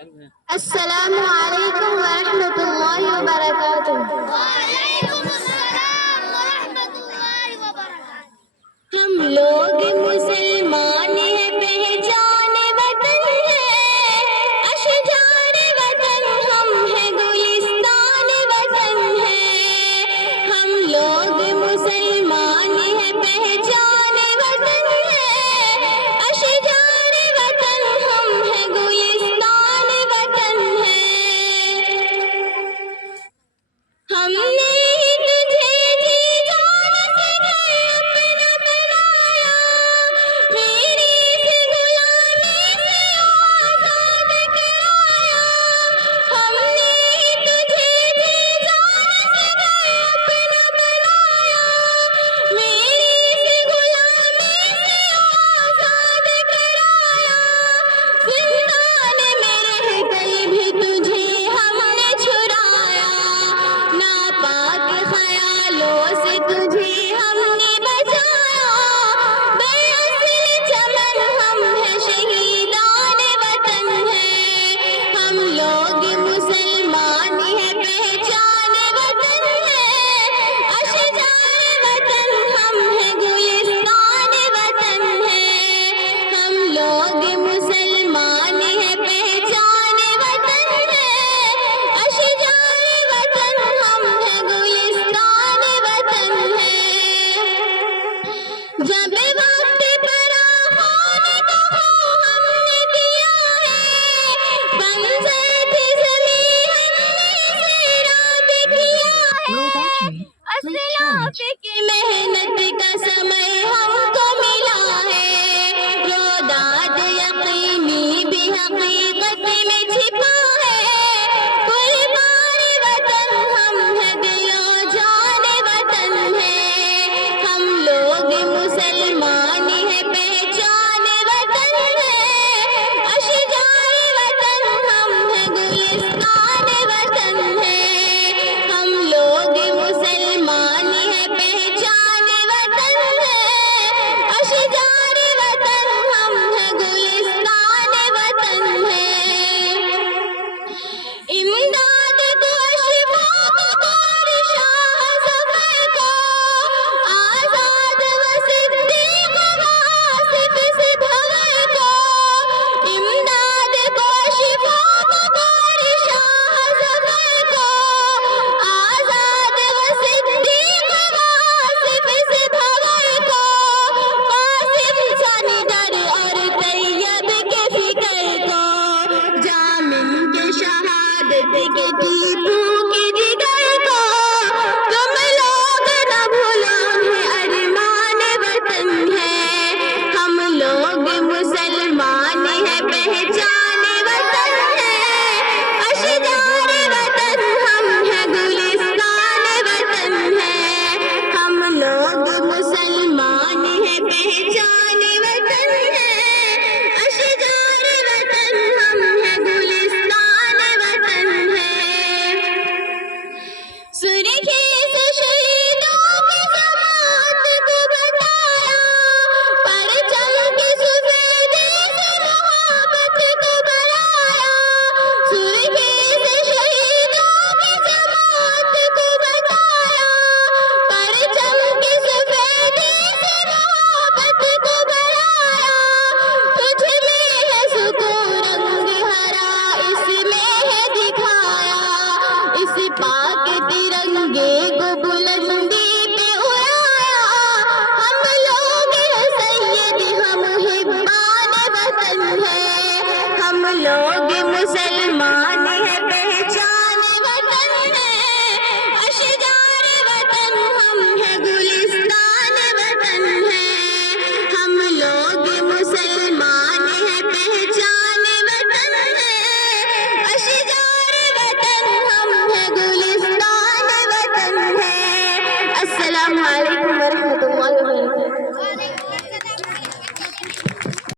السلام علیکم ورحمۃ اللہ وبرکاتہ۔ وعلیکم السلام ورحمۃ اللہ وبرکاتہ۔ ہم لوگ مسلمان ہیں، پہچان وطن ہے، اشجار وطن ہم ہیں، گلستان وطن ہے۔ ہم لوگ مسلمان ہیں، پہچان وطن ہے، اشجار وطن ہم ہیں، گلستان وطن ہے۔ ہم نے تجھے جی جان سے اپنا بنایا، میری اس غلامی سے آزاد کرایا۔ ہم نے تجھے جی جان سے اپنا بنایا، میری اس غلامی سے آزاد کرایا۔ زندان میں رہ گئی بھی تجھے ہم نے چھڑایا، ناپاک خیالوں سے تجھے ہم نے بچایا۔ دراصل چمن ہم ہیں، شہیدان وطن ہے۔ ہم لوگ مسلمان ہیں، پہچان وطن ہے، اشجار وطن ہم ہیں، گلستان وطن ہے۔ ہم لوگ مسلمان ہیں، پہچان وطن ہے، اشجار وطن ہم ہیں، گلستان وطن ہے۔ جب وقت فراخان تو ہم نے دیا ہے، بنجر تھی زمین ہم نے سیراب کیا ہے۔ اسلاف کی محنت کا سمے ہم کو ملا ہے، روداد یقینی بھی حقیقت میں چھپا ہے۔ قربان وطن ہم ہیں، دل و جان وطن ہے۔ ہم لوگ مسلمان ہیں، پہچان وطن ہے، اشجار وطن ہم ہیں، گلستان